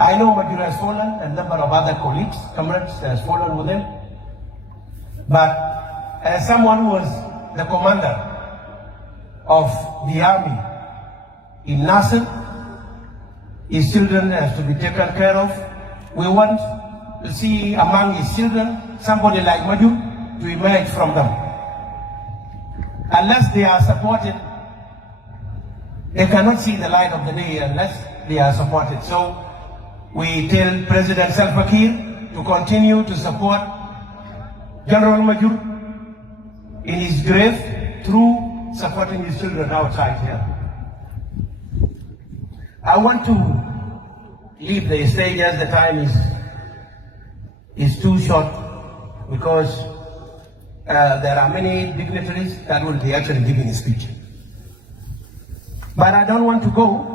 I know Majur has fallen, a number of other colleagues, comrades has fallen with him. But as someone who was the commander of the army in Nasser, his children have to be taken care of. We want to see among his children somebody like Majur to emerge from them. Unless they are supported, they cannot see the light of the day unless they are supported. So we tell President Salva Kiir to continue to support General Majur in his grave through supporting his children outside here. I want to leave the stage as the time is too short, because there are many dignitaries that will be actually giving a speech. But I don't want to go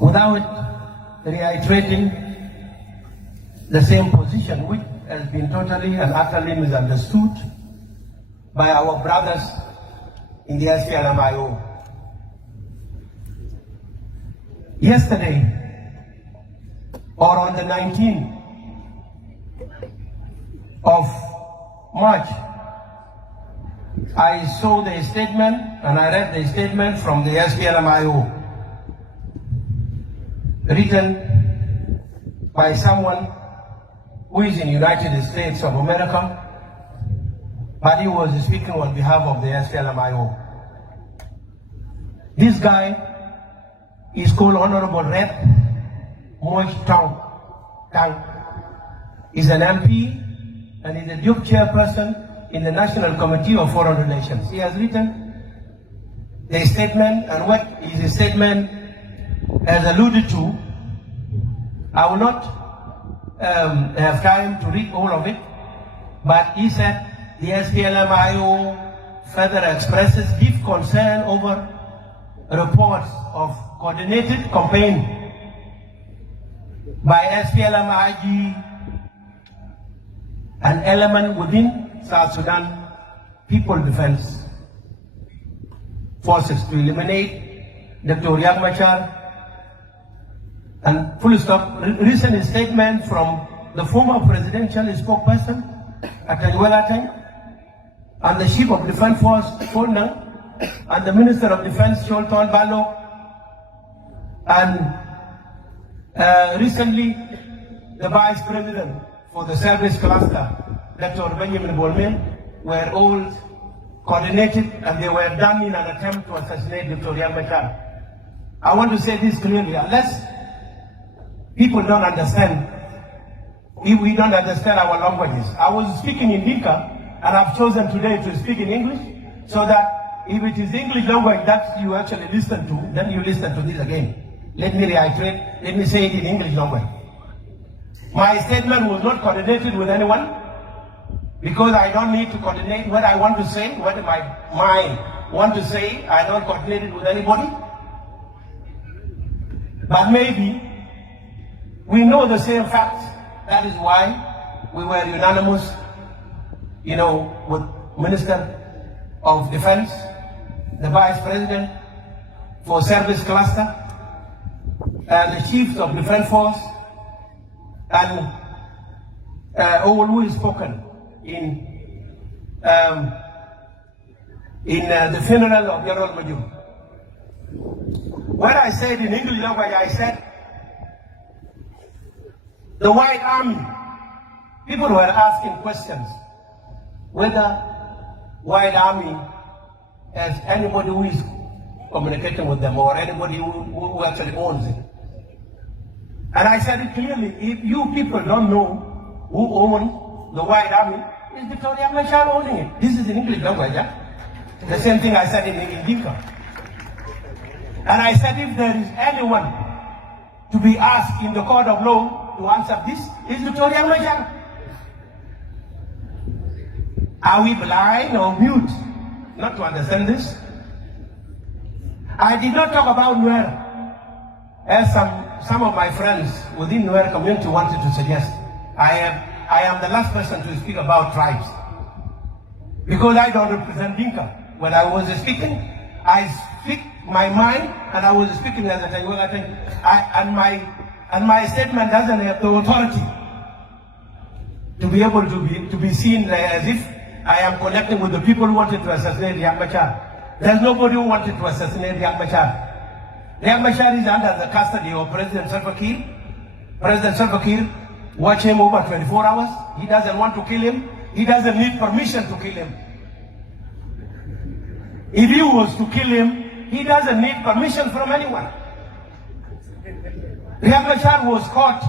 without reiterating the same position, which has been totally and utterly misunderstood by our brothers in the SPLM-IO. Yesterday, or on the 19th of March, I saw the statement and I read the statement from the SPLM-IO written by someone who is in the United States of America, but he was speaking on behalf of the SPLM-IO. This guy is called Honorable Red Moich Tang. He's an MP and is a Duke chairperson in the National Committee of Foreign Relations. He has written the statement, and what his statement has alluded to, I will not have time to read all of it, but he said the SPLM-IO further expresses deep concern over reports of coordinated campaign by SPLM-IG, an element within South Sudan People Defense Forces, to eliminate Dr. Majur, and full stop. Recent statement from the former presidential spokesperson, Ateny Wek Ateny, and the Chief of Defense Force, Fulnang, and the Minister of Defense, Sholton Balo, and recently the Vice President for the Service Cluster, Dr. Benjamin Bolmen, were all coordinated, and they were done in an attempt to assassinate Dr. Majur. I want to say this clearly: unless people don't understand, if we don't understand our languages. I was speaking in Dinka, and I've chosen today to speak in English, so that if it is English language that you actually listen to, then you listen to this again. Let me reiterate, let me say it in English language. My statement was not coordinated with anyone, because I don't need to coordinate what I want to say, what my mind want to say. I don't coordinate it with anybody. But maybe we know the same facts. That is why we were unanimous, with Minister of Defense, the Vice President for Service Cluster, and the Chiefs of Defense Force, and all who is spoken in the funeral of General Majur. What I said in English language, I said, the White Army, people were asking questions whether White Army has anybody who is communicating with them, or anybody who actually owns it. And I said it clearly: if you people don't know who owns the White Army, it's Victoria Majur owning it. This is in English language, yeah? The same thing I said in Dinka. And I said, if there is anyone to be asked in the court of law to answer this, it's Victoria Majur. Are we blind or mute not to understand this? I did not talk about Nuer, as some of my friends within the Nuer community wanted to suggest. I am the last person to speak about tribes, because I don't represent Dinka. When I was speaking, I speak my mind, and I was speaking as Ateny Wek Ateny, and my And my statement doesn't have the authority to be able to be seen as if I am connecting with the people who wanted to assassinate Riek Machar. There's nobody who wanted to assassinate Riek Machar. Riek Machar is under the custody of President Salva Kiir. President Salva Kiir watch him over 24 hours. He doesn't want to kill him. He doesn't need permission to kill him. If he was to kill him, he doesn't need permission from anyone. Riek Machar was caught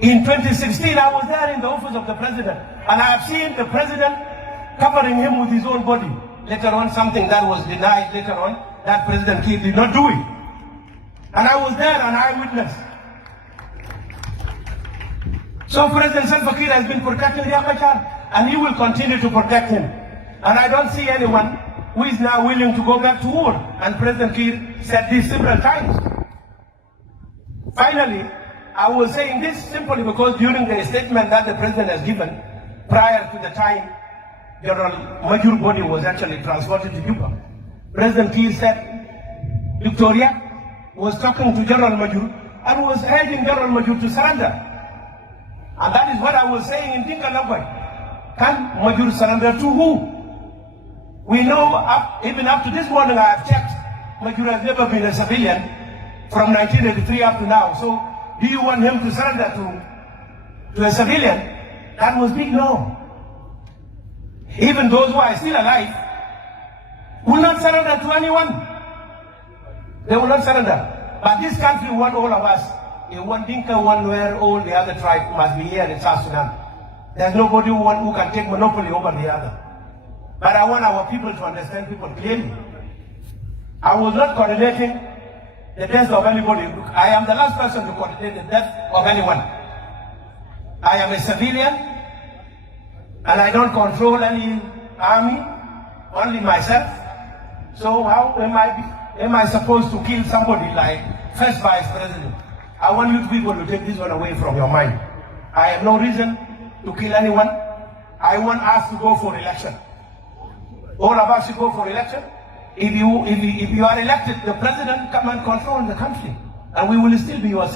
in 2016. I was there in the office of the president, and I have seen the president covering him with his own body. Later on, something that was denied later on, that President Kiir did not do it. And I was there, an eyewitness. So President Salva Kiir has been protecting Riek Machar, and he will continue to protect him. And I don't see anyone who is now willing to go back to war. And President Kiir said this several times. Finally, I was saying this simply because during the statement that the president has given, prior to the time General Majur body was actually transported to Juba, President Kiir said Victoria was talking to General Majur and was urging General Majur to surrender. And that is what I was saying in Dinka language. Can Majur surrender to who? We know, even up to this morning I have checked, Majur has never been a civilian from 1983 up to now. So do you want him to surrender to a civilian? That was big no. Even those who are still alive will not surrender to anyone. They will not surrender. But this country want all of us. In one Dinka, one where all the other tribes must be here in South Sudan. There's nobody who can take monopoly over the other. But I want our people to understand people clearly. I was not coordinating the death of anybody. I am the last person to coordinate the death of anyone. I am a civilian, and I don't control any army, only myself. So how am I supposed to kill somebody like first vice president? I want you people to take this one away from your mind. I have no reason to kill anyone. I want us to go for election. All of us should go for election. If you are elected, the president come and control the country, and we will still be your